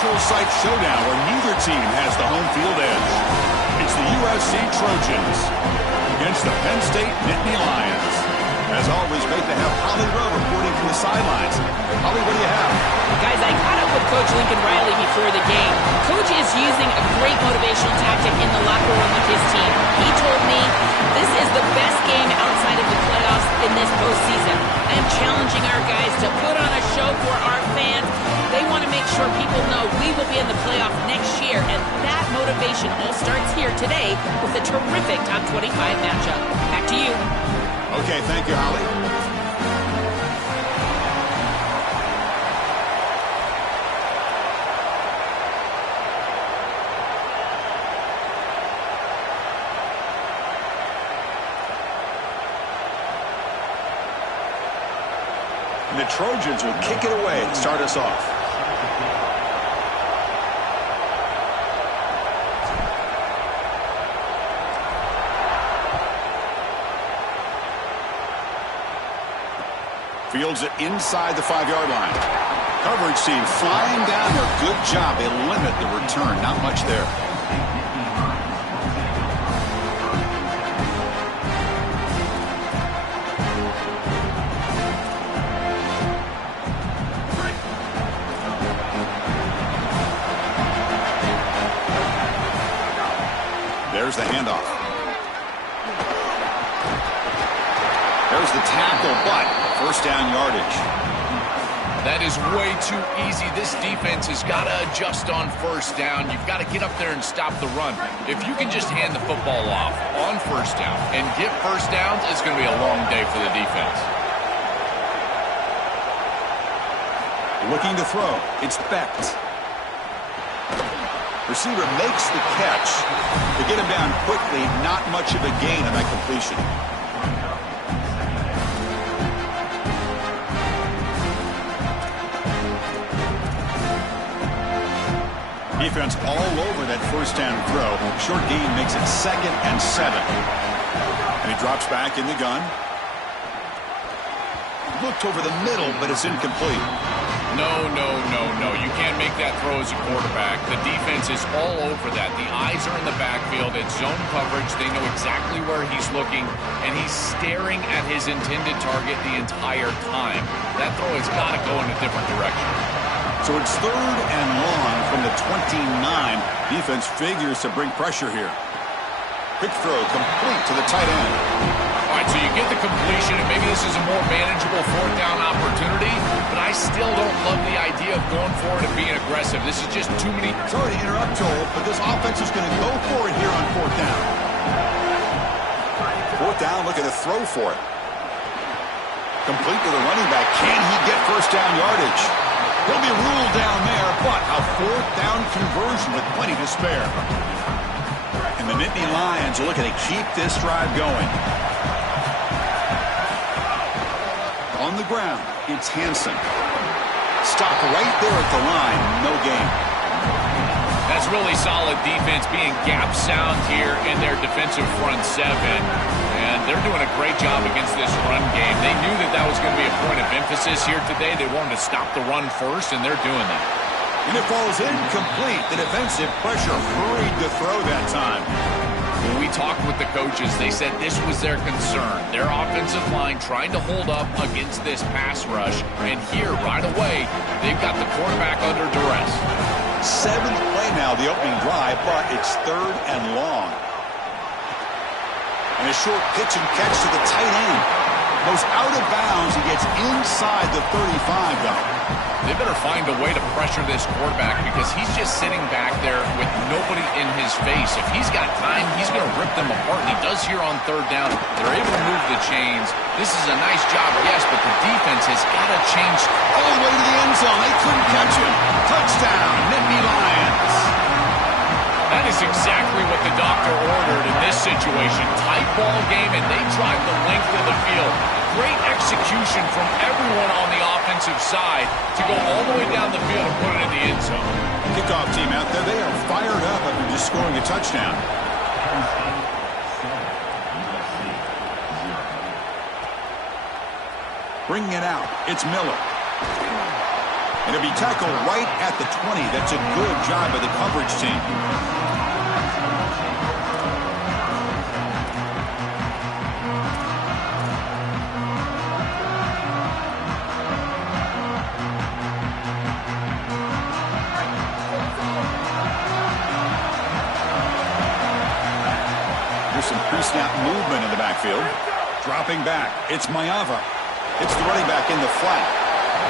neutral site showdown where neither team has the home field edge. It's the USC Trojans against the Penn State Nittany Lions. As always, great to have Holly Rowe reporting from the sidelines. Holly, what do you have? Guys, I caught up with Coach Lincoln Riley before the game. Coach is using a great motivational tactic in the locker room with his team. He told me this is the best game outside of the playoffs in this postseason. I am challenging our guys to put on a show for our fans. They want to make sure people know we will be in the playoff next year, and that motivation all starts here today with a terrific top 25 matchup. Back to you. Okay, thank you, Holly. And the Trojans will kick it away and start us off. Fields it inside the 5-yard line. Coverage team flying down there. Good job. They limit the return. Not much there. There's the handoff. There's the tackle, but first down yardage. That is way too easy. This defense has got to adjust on first down. You've got to get up there and stop the run. If you can just hand the football off on first down and get first downs, it's going to be a long day for the defense. Looking to throw. It's Becht. Receiver makes the catch. To get him down quickly, not much of a gain on that completion. Defense all over that first down throw. Short gain makes it 2nd and 7. And he drops back in the gun. Looked over the middle, but it's incomplete. No. You can't make that throw as a quarterback. The defense is all over that. The eyes are in the backfield. It's zone coverage. They know exactly where he's looking, and he's staring at his intended target the entire time. That throw has got to go in a different direction. So it's 3rd and long from the 29. Defense figures to bring pressure here. Quick throw complete to the tight end. All right, so you get the completion, and maybe this is a more manageable 4th down opportunity, but I still don't love the idea of going for it and being aggressive. This is just too many. Sorry to interrupt, Joel, but this offense is going to go for it here on 4th down. 4th down, looking to throw for it. Complete to the running back. Can he get first down yardage? He'll be ruled down there, but a 4th down conversion with plenty to spare. And the Nittany Lions are looking to keep this drive going. On the ground, it's Hansen. Stop right there at the line, no gain. That's really solid defense, being gap sound here in their defensive front 7. And they're doing a great job against this run game. They knew that that was going to be a point of emphasis here today. They wanted to stop the run first, and they're doing that. And it falls incomplete. The defensive pressure hurried to throw that time. When we talked with the coaches, they said this was their concern. Their offensive line trying to hold up against this pass rush. And here, right away, they've got the quarterback under duress. 7th play now, the opening drive, but it's 3rd and long. And a short pitch and catch to the tight end. Goes out of bounds. He gets inside the 35, though. They better find a way to pressure this quarterback because he's just sitting back there with nobody in his face. If he's got time, he's going to rip them apart, and he does here on 3rd down. They're able to move the chains. This is a nice job, yes, but the defense has got to change all the way to the end zone. They couldn't catch him. Touchdown, Nittany Lions. That is exactly what the doctor ordered in this situation. Tight ball game, and they drive the length of the field. Great execution from everyone on the offensive side to go all the way down the field and put it in the end zone. Kickoff team out there, they are fired up after just scoring a touchdown. Bringing it out, it's Miller. And it'll be tackled right at the 20. That's a good job by the coverage team. Here's some pre-snap movement in the backfield. Dropping back, it's Maiava. It's the running back in the flat.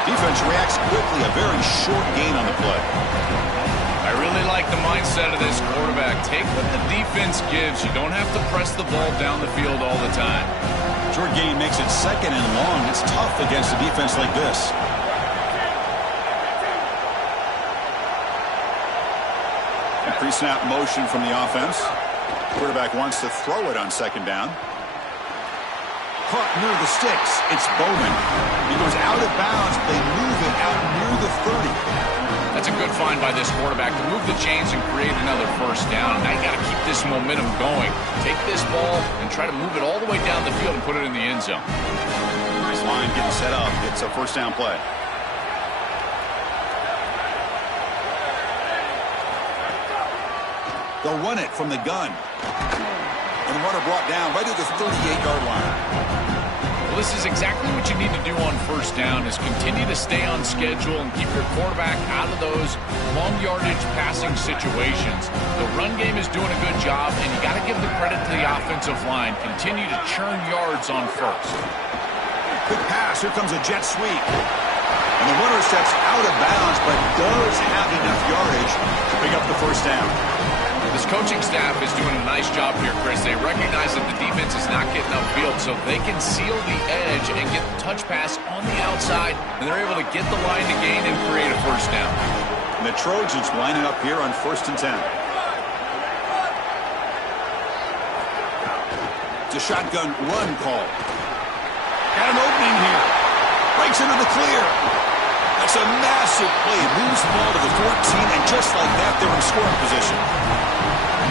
Defense reacts quickly, a very short gain on the play. I really like the mindset of this quarterback. Take what the defense gives. You don't have to press the ball down the field all the time. Short gain makes it 2nd and long. It's tough against a defense like this. And pre-snap motion from the offense. Quarterback wants to throw it on 2nd down. Caught near the sticks. It's Bowman. He goes out of bounds, but they move it out near the 30. That's a good find by this quarterback to move the chains and create another 1st down. Now you got to keep this momentum going. Take this ball and try to move it all the way down the field and put it in the end zone. Nice line getting set up. It's a 1st down play. They'll run it from the gun. And the runner brought down right at the 38-yard line. Well, this is exactly what you need to do on 1st down is continue to stay on schedule and keep your quarterback out of those long yardage passing situations. The run game is doing a good job, and you got to give the credit to the offensive line. Continue to churn yards on 1st. Quick pass. Here comes a jet sweep. And the runner steps out of bounds, but does have enough yardage to pick up the 1st down. This coaching staff is doing a nice job here, Chris. They recognize that the defense is not getting upfield, so they can seal the edge and get the touch pass on the outside, and they're able to get the line to gain and create a 1st down. And the Trojans lining up here on 1st and 10. It's a shotgun run call. Got an opening here. Breaks into the clear. That's a massive play. Moves the ball to the 14, and just like that, they're in scoring position.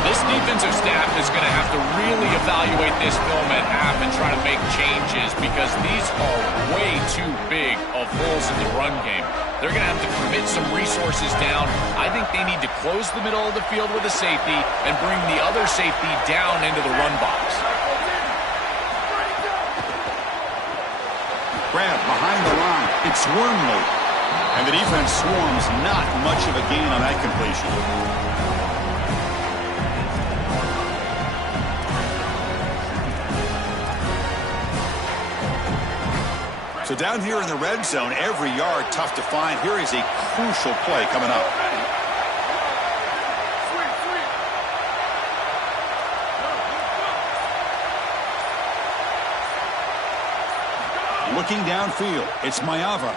This defensive staff is going to have to really evaluate this film at half and try to make changes because these are way too big of holes in the run game. They're going to have to commit some resources down. I think they need to close the middle of the field with a safety and bring the other safety down into the run box. Grab behind the line. It's Wormley. And the defense swarms. Not much of a gain on that completion. So down here in the red zone, every yard tough to find. Here is a crucial play coming up. Looking downfield, it's Maiava.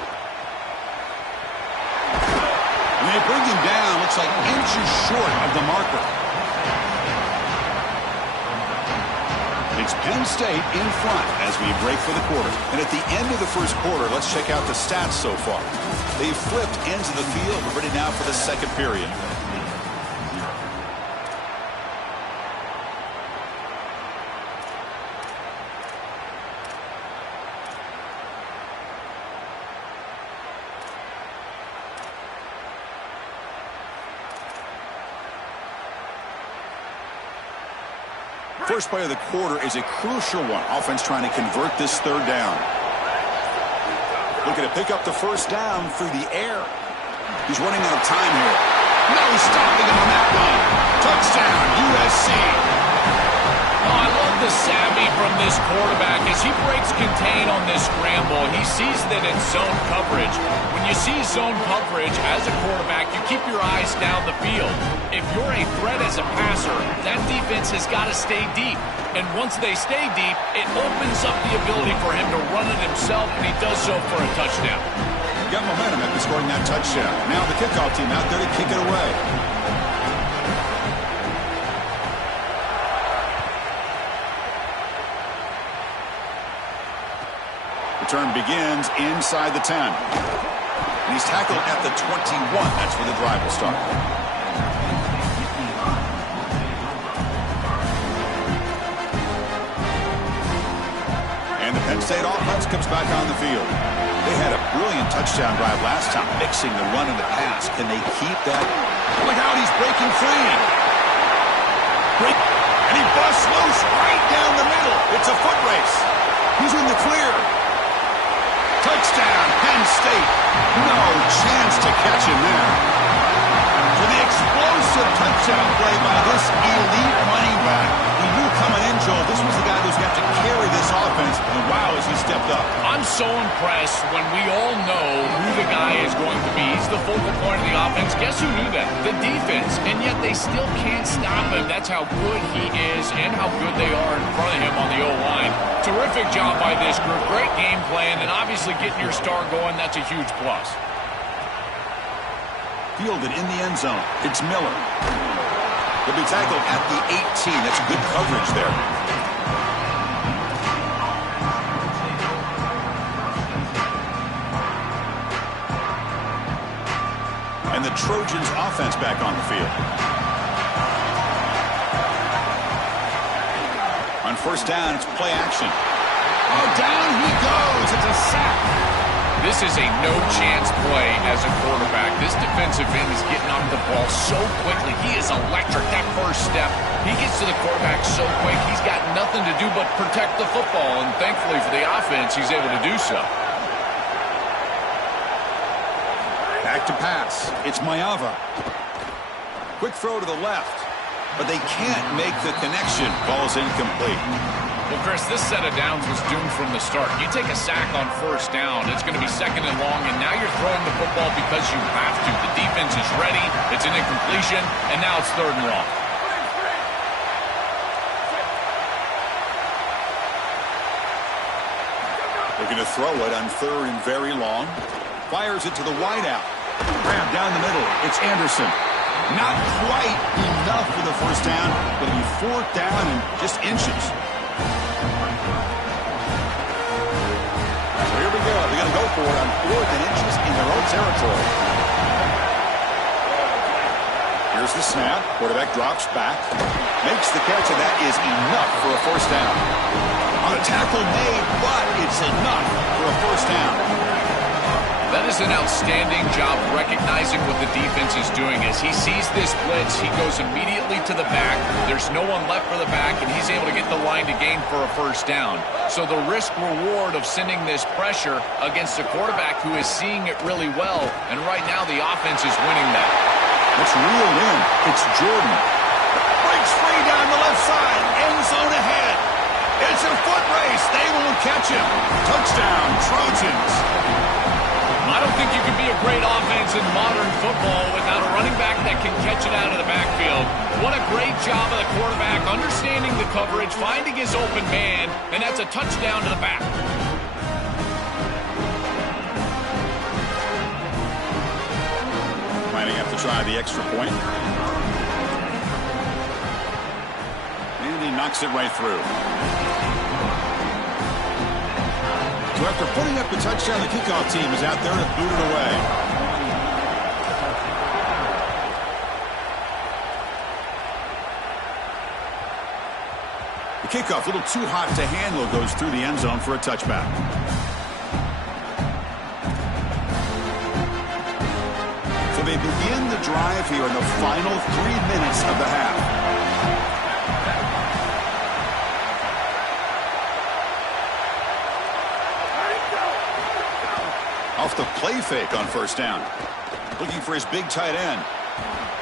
And they bring him down, looks like inches short of the marker. It's Penn State in front as we break for the quarter. And at the end of the 1st quarter, let's check out the stats so far. They've flipped ends of the field. We're ready now for the 2nd period. First play of the quarter is a crucial one. Offense trying to convert this 3rd down. Looking to pick up the 1st down through the air. He's running out of time here. No stopping him on that one. Touchdown, USC. Oh, I love the savvy from this quarterback as he breaks contain on this scramble. He sees that it's zone coverage. When you see zone coverage as a quarterback, you keep your eyes down the field. If you're a threat as a passer, that defense has got to stay deep. And once they stay deep, it opens up the ability for him to run it himself, and he does so for a touchdown. Got momentum after scoring that touchdown. Now the kickoff team out there to kick it away. Return begins inside the 10. And he's tackled at the 21. That's where the drive will start. And the Penn State offense comes back on the field. They had a brilliant touchdown drive last time, mixing the run and the pass. Can they keep that? Look out, he's breaking free. And he busts loose right down the middle. It's a foot race. He's in the clear. Touchdown, Penn State. No chance to catch him there. For the explosive touchdown play by this elite running back. He knew coming in, Joel, this was the guy who's got to carry this offense, and wow, as he stepped up. I'm so impressed when we all know who the guy is going to be. He's the focal point of the offense. Guess who knew that? The defense. And yet they still can't stop him. That's how good he is and how good they are in front of him on the O-line. Terrific job by this group. Great game plan, and obviously getting your star going, that's a huge plus. Fielded in the end zone. It's Miller. He'll be tackled at the 18. That's good coverage there. And the Trojans offense back on the field. On first down, it's play action. Oh, down he goes. It's a sack. This is a no-chance play as a quarterback. This defensive end is getting on the ball so quickly. He is electric. That first step, he gets to the quarterback so quick. He's got nothing to do but protect the football, and thankfully for the offense, he's able to do so. Back to pass. It's Mayava. Quick throw to the left, but they can't make the connection. Ball's incomplete. Well, Chris, this set of downs was doomed from the start. You take a sack on first down, it's going to be second and long, and now you're throwing the football because you have to. The defense is ready, it's an incompletion, and now it's third and long. Looking to throw it on third and very long. Fires it to the wideout. Grab down the middle. It's Anderson. Not quite enough for the first down, but it'll be fourth down and just inches. So here we go. They're going to go for it on fourth and inches in their own territory. Here's the snap. Quarterback drops back. Makes the catch, and that is enough for a first down. On a tackle made, but it's enough for a first down. That is an outstanding job recognizing what the defense is doing. As he sees this blitz, he goes immediately to the back. There's no one left for the back, and he's able to get the line to gain for a first down. So the risk-reward of sending this pressure against a quarterback who is seeing it really well, and right now the offense is winning that. It's reeled in. It's Jordan. Breaks free down the left side. End zone ahead. It's a foot race. They won't catch him. Touchdown, Trojans. I don't think you can be a great offense in modern football without a running back that can catch it out of the backfield. What a great job of the quarterback, understanding the coverage, finding his open man, and that's a touchdown to the back. Might have to try the extra point. And he knocks it right through. So after putting up the touchdown, the kickoff team is out there to boot it away. The kickoff, a little too hot to handle, goes through the end zone for a touchback. So they begin the drive here in the final 3 minutes of the half. Off the play fake on first down. Looking for his big tight end.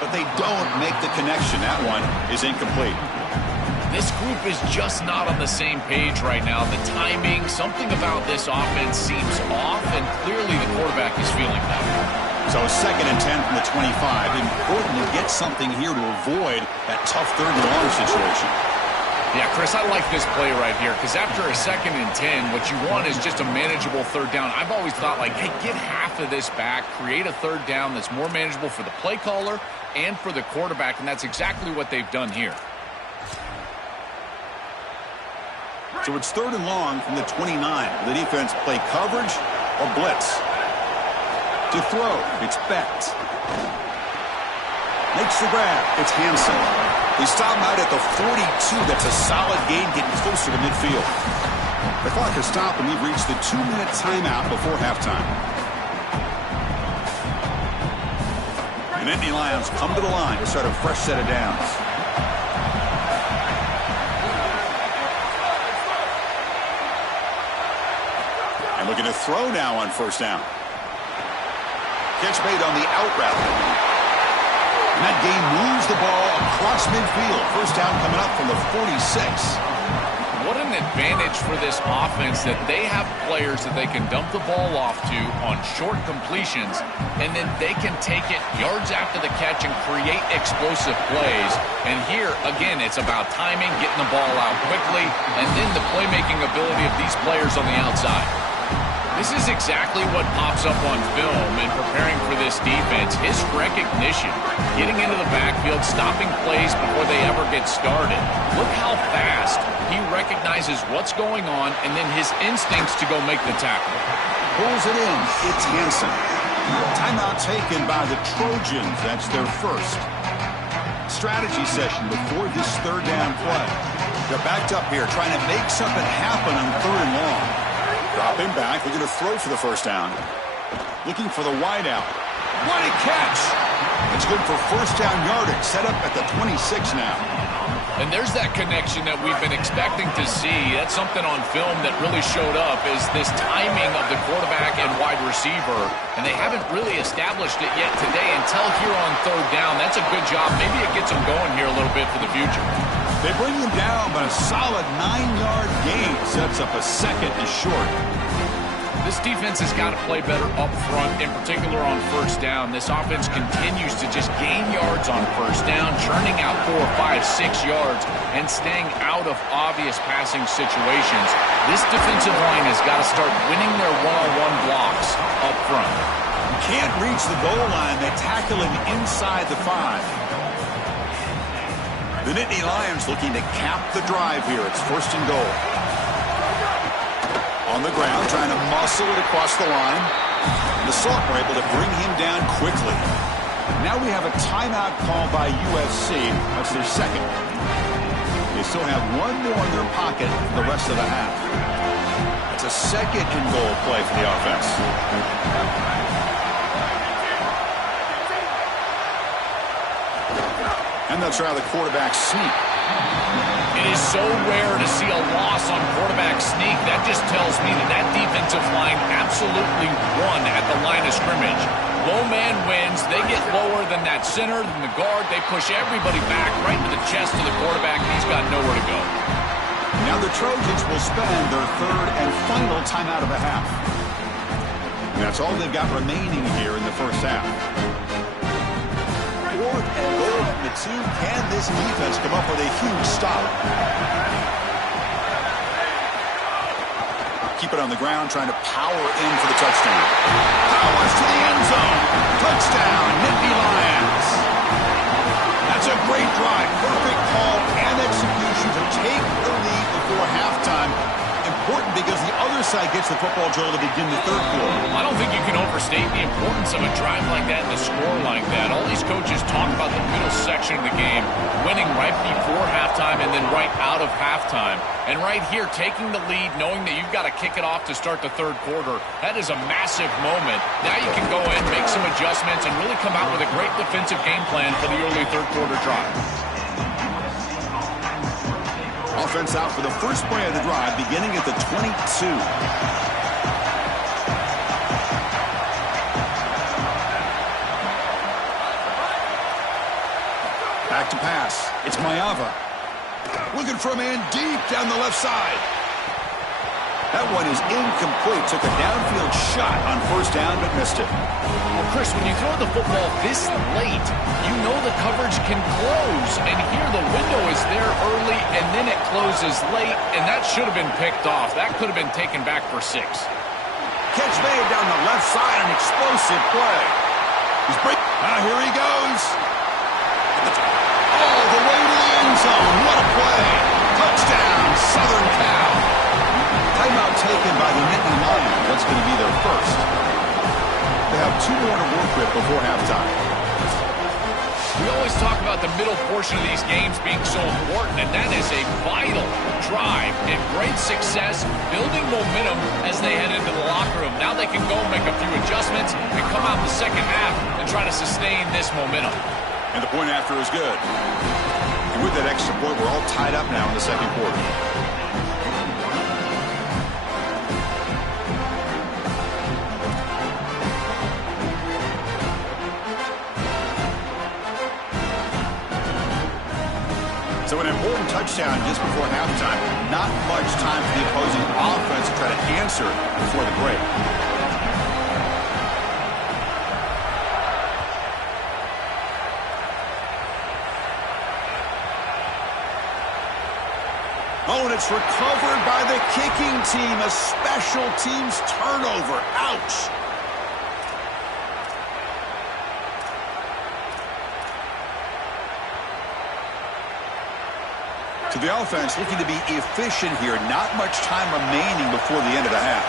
But they don't make the connection. That one is incomplete. This group is just not on the same page right now. The timing, something about this offense seems off, and clearly the quarterback is feeling that. So second and 10 from the 25. Important to get something here to avoid that tough third and long situation. Yeah, Chris, I like this play right here because after a second and 10, what you want is just a manageable third down. I've always thought, like, hey, get half of this back, create a third down that's more manageable for the play caller and for the quarterback, and that's exactly what they've done here. So it's third and long from the 29. The defense play coverage or blitz. To throw, it's Becht. Makes the grab. It's Hansen. They stop him out at the 42. That's a solid gain, getting closer to midfield. The clock has stopped, and we've reached the 2-minute timeout before halftime. The Nittany Lions come to the line to start a fresh set of downs. And looking to throw now on first down. Catch made on the out route. And that game moves the ball across midfield. First down coming up from the 46. What an advantage for this offense that they have players that they can dump the ball off to on short completions, and then they can take it yards after the catch and create explosive plays. And here, again, it's about timing, getting the ball out quickly, and then the playmaking ability of these players on the outside. This is exactly what pops up on film in preparing for this defense. His recognition, getting into the backfield, stopping plays before they ever get started. Look how fast he recognizes what's going on, and then his instincts to go make the tackle. Pulls it in. It's Hansen. Timeout taken by the Trojans. That's their first. Strategy session before this third down play. They're backed up here trying to make something happen on third and long. Dropping back, they're going to throw for the first down. Looking for the wideout. What a catch! It's good for first down yardage. Set up at the 26 now. And there's that connection that we've been expecting to see. That's something on film that really showed up, is this timing of the quarterback and wide receiver. And they haven't really established it yet today until here on third down. That's a good job. Maybe it gets them going here a little bit for the future. They bring him down, but a solid 9-yard gain sets up a second and short. This defense has got to play better up front, in particular on first down. This offense continues to just gain yards on first down, churning out 4, 5, 6 yards, and staying out of obvious passing situations. This defensive line has got to start winning their one-on-one blocks up front. Can't reach the goal line. They tackle him inside the 5. The Nittany Lions looking to cap the drive here. It's first and goal. On the ground, trying to muscle it across the line. The Sault were able to bring him down quickly. Now we have a timeout call by USC. That's their second. They still have one more in their pocket for the rest of the half. It's a second and goal play for the offense. And they'll try the quarterback sneak. It is so rare to see a loss on quarterback sneak. That just tells me that that defensive line absolutely won at the line of scrimmage. Low man wins. They get lower than that center, than the guard. They push everybody back right to the chest of the quarterback, and he's got nowhere to go. Now the Trojans will spend their third and final timeout of the half. And that's all they've got remaining here in the first half. Fourth and goal from the 2. Can this defense come up with a huge stop? Keep it on the ground, trying to power in for the touchdown. Powers to the end zone. Touchdown, Nittany Lions. That's a great drive. Perfect call and execution to take the lead before halftime. Important because the other side gets the football, Joel, to begin the third quarter. I don't think you can overstate the importance of a drive like that and a score like that. All these coaches talk about the middle section of the game, winning right before halftime and then right out of halftime. And right here, taking the lead, knowing that you've got to kick it off to start the third quarter, that is a massive moment. Now you can go in, make some adjustments, and really come out with a great defensive game plan for the early third quarter drive. Offense out for the first play of the drive, beginning at the 22. Back to pass. It's Maiava. Looking for a man deep down the left side. That one is incomplete. Took a downfield shot on first down, but missed it. Well, Chris, when you throw the football this late, you know the coverage can close. And here the window is there early, and then it closes late, and that should have been picked off. That could have been taken back for 6. Catch made down the left side, an explosive play. Here he goes. All the way to the end zone. What a play. Touchdown, Southern Cal. Timeout taken by the Nittany Lions. That's going to be their first. They have 2 more to work with before halftime. We always talk about the middle portion of these games being so important, and that is a vital drive and great success, building momentum as they head into the locker room. Now they can go make a few adjustments and come out in the second half and try to sustain this momentum. And the point after is good. And with that extra point, we're all tied up now in the second quarter. So an important touchdown just before halftime. Not much time for the opposing offense to try to answer before the break. Oh, and it's recovered by the kicking team. A special teams turnover. Ouch. To the offense, looking to be efficient here. Not much time remaining before the end of the half.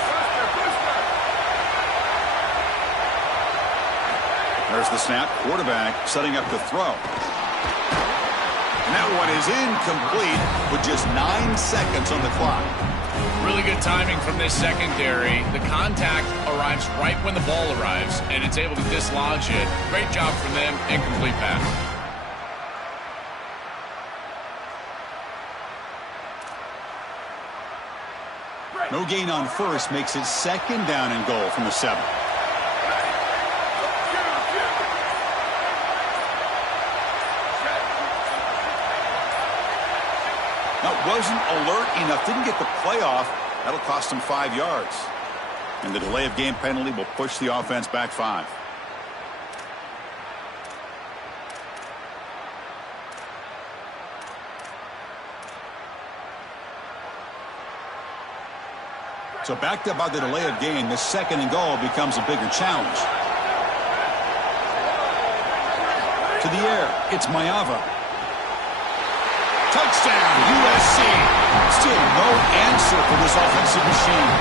There's the snap. Quarterback setting up the throw. And that one is incomplete with just 9 seconds on the clock. Really good timing from this secondary. The contact arrives right when the ball arrives, and it's able to dislodge it. Great job from them. Incomplete pass. No gain on first makes it second down and goal from the 7. That wasn't alert enough. Didn't get the playoff. That'll cost him 5 yards. And the delay of game penalty will push the offense back 5. So backed up by the delay of game, the second and goal becomes a bigger challenge. To the air, it's Maiava. Touchdown, USC. Still no answer for this offensive machine.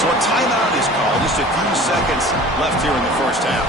So a timeout is called. Just a few seconds left here in the first half.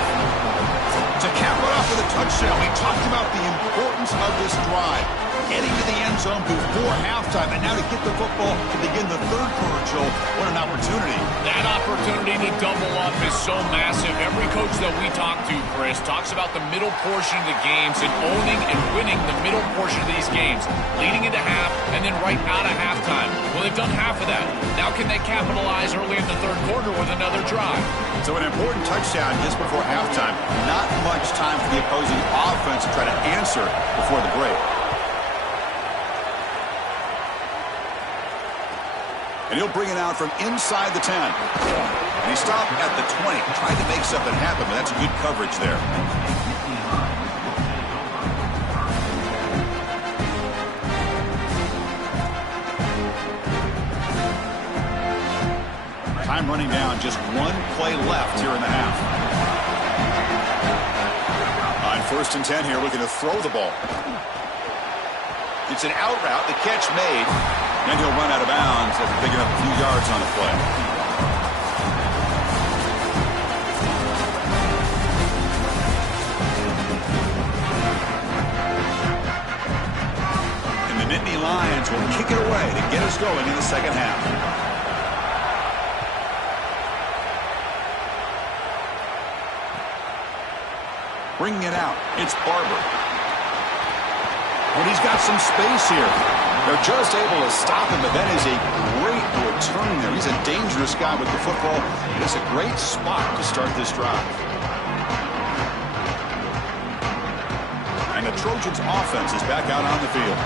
To cap it off with a touchdown, we talked about the importance of this drive. Getting to the end zone before halftime, and now to get the football to begin the third quarter, Joel. What an opportunity. That opportunity to double up is so massive. Every coach that we talk to, Chris, talks about the middle portion of the games and owning and winning the middle portion of these games, leading into half and then right out of halftime. Well, they've done half of that. Now can they capitalize early in the third quarter with another drive? So an important touchdown just before halftime. Not much time for the opposing offense to try to answer before the break. And he'll bring it out from inside the 10. And he stopped at the 20. Tried to make something happen, but that's good coverage there. Time running down. Just one play left here in the half. On 1st and 10 here, looking to throw the ball. It's an out route. The catch made. Then he'll run out of bounds after picking up a few yards on the play. And the Nittany Lions will kick it away to get us going in the second half. Bringing it out, it's Barber. But he's got some space here. They're just able to stop him, but that is a great return there. He's a dangerous guy with the football. It is a great spot to start this drive. And the Trojans' offense is back out on the field.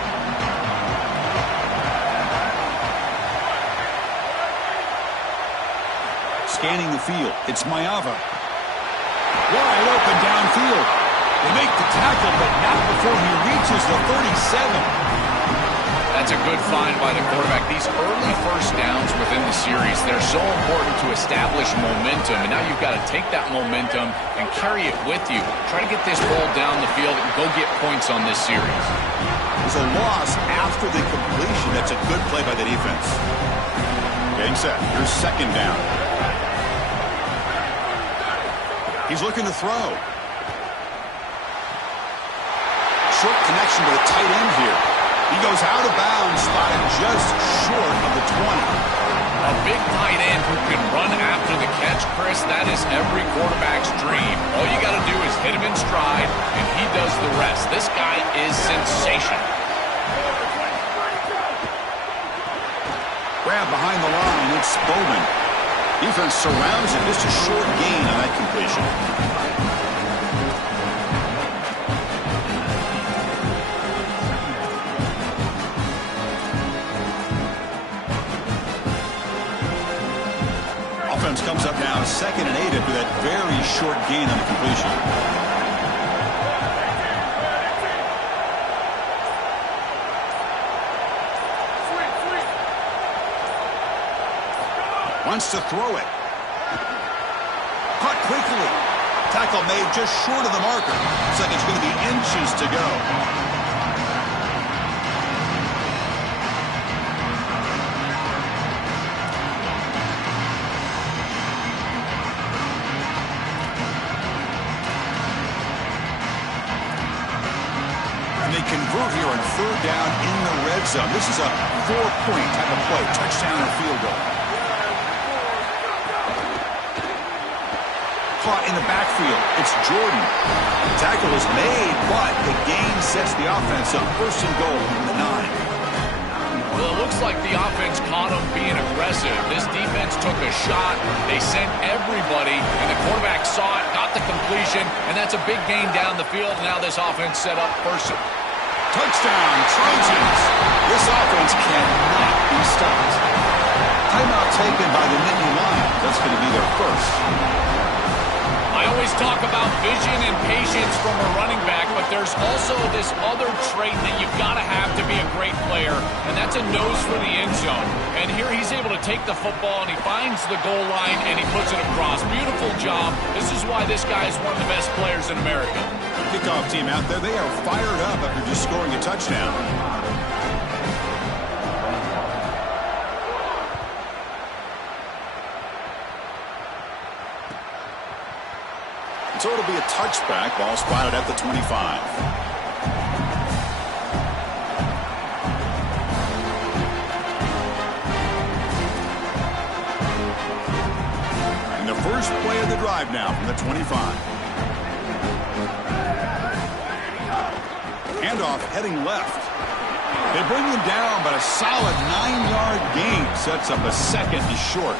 Scanning the field, it's Maiava. Wide open downfield. They make the tackle, but not before he reaches the 37. That's a good find by the quarterback. These early first downs within the series, they're so important to establish momentum. And now you've got to take that momentum and carry it with you. Try to get this ball down the field and go get points on this series. There's a loss after the completion. That's a good play by the defense. Getting set. Here's second down. He's looking to throw. connection to the tight end here. He goes out of bounds, spotted just short of the 20. A big tight end who can run after the catch, Chris, that is every quarterback's dream. All you got to do is hit him in stride, and he does the rest. This guy is sensational. Grab behind the line, it's Bowman. Defense surrounds him, just a short gain on that completion. Offense comes up now, 2nd and 8 after that very short gain on the completion. Wants to throw it. Caught quickly. Tackle made just short of the marker. Looks like it's going to be inches to go. And they convert here on 3rd down in the red zone. This is a 4-point type of play. Touchdown or field goal. Caught in the backfield. It's Jordan. The tackle is made, but the gain sets the offense up. 1st and goal from the 9. Well, it looks like the offense caught him being aggressive. This defense took a shot. They sent everybody, and the quarterback saw it, got the completion, and that's a big gain down the field. Now this offense set up 1st. Touchdown, Trojans. This offense cannot be stopped. Timeout taken by the Nittany Lions. That's going to be their 1st. I always talk about vision and patience from a running back, but there's also this other trait that you've got to have to be a great player, and that's a nose for the end zone. And here he's able to take the football, and he finds the goal line, and he puts it across. Beautiful job. This is why this guy is one of the best players in America. Kickoff team out there, they are fired up after just scoring a touchdown. So it'll be a touchback. Ball spotted at the 25. And the first play of the drive now from the 25. Handoff heading left. They bring him down, but a solid 9-yard gain sets up a 2nd and short.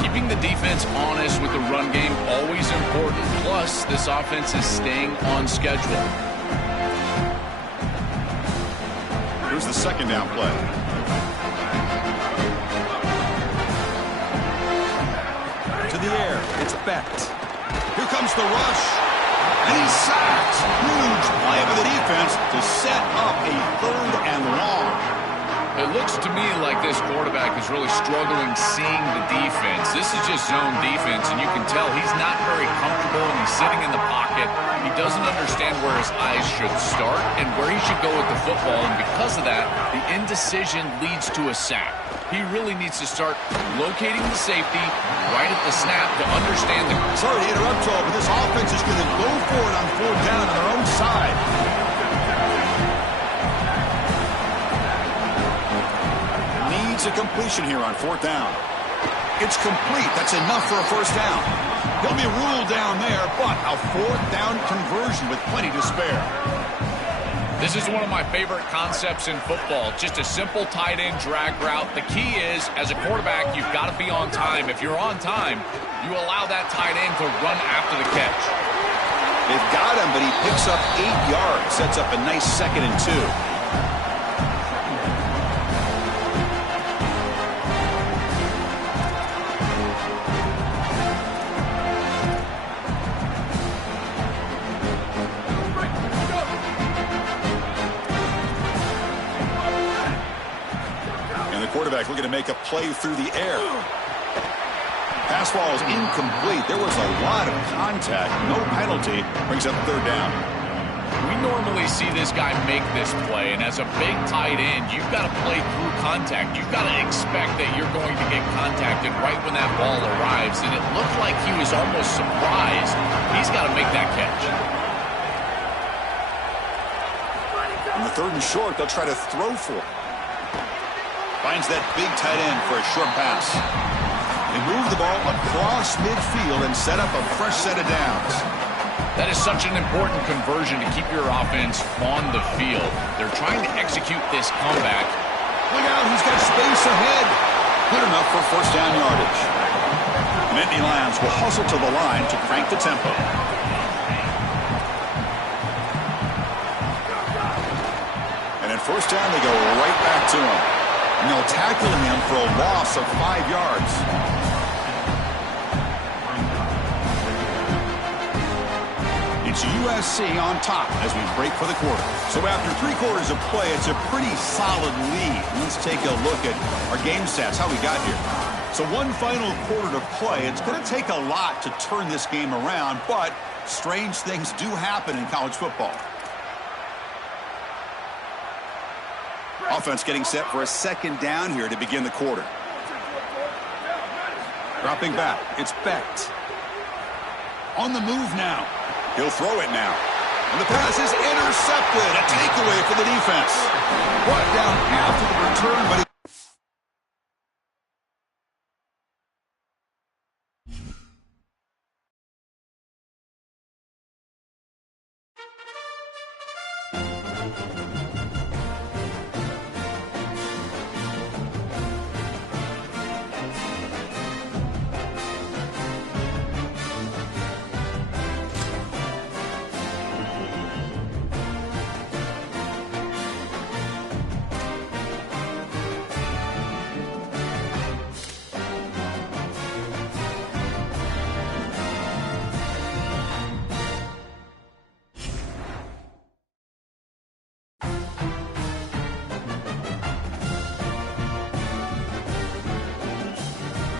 Keeping the defense honest with the run game, always important. Plus, this offense is staying on schedule. Here's the 2nd down play. To the air, it's Becht. Here comes the rush. And he's sacked. Huge play by the defense to set up a 3rd and long. It looks to me like this quarterback is really struggling seeing the defense. This is just zone defense, and you can tell he's not very comfortable, and he's sitting in the pocket. He doesn't understand where his eyes should start and where he should go with the football, and because of that, the indecision leads to a sack. He really needs to start locating the safety right at the snap to understand the... Sorry to interrupt, Joel, but this offense is going to go for it on 4th down on their own side. A completion here on 4th down. It's complete. That's enough for a 1st down. He'll be ruled down there, but a 4th down conversion with plenty to spare. This is one of my favorite concepts in football. Just a simple tight end drag route. The key is, as a quarterback, you've got to be on time. If you're on time, you allow that tight end to run after the catch. They've got him, but he picks up 8 yards. Sets up a nice 2nd and 2. Quarterback looking to make a play through the air. Pass ball is incomplete. There was a lot of contact. No penalty. Brings up 3rd down. We normally see this guy make this play, and as a big tight end, you've got to play through contact. You've got to expect that you're going to get contacted right when that ball arrives, and it looked like he was almost surprised. He's got to make that catch. 3rd and short, they'll try to throw for it. Finds that big tight end for a short pass. They move the ball across midfield and set up a fresh set of downs. That is such an important conversion to keep your offense on the field. They're trying to execute this comeback. Look out, he's got space ahead. Good enough for 1st down yardage. Nittany Lions will hustle to the line to crank the tempo. And at 1st down, they go right back to him. And they'll tackle him for a loss of 5 yards. It's USC on top as we break for the quarter. So after 3 quarters of play, it's a pretty solid lead. Let's take a look at our game stats, how we got here. So 1 final quarter to play. It's going to take a lot to turn this game around, but strange things do happen in college football. Offense getting set for a 2nd down here to begin the quarter. Dropping back, it's Becht. On the move now. He'll throw it now. And the pass is intercepted. A takeaway for the defense. Brought down after the return, but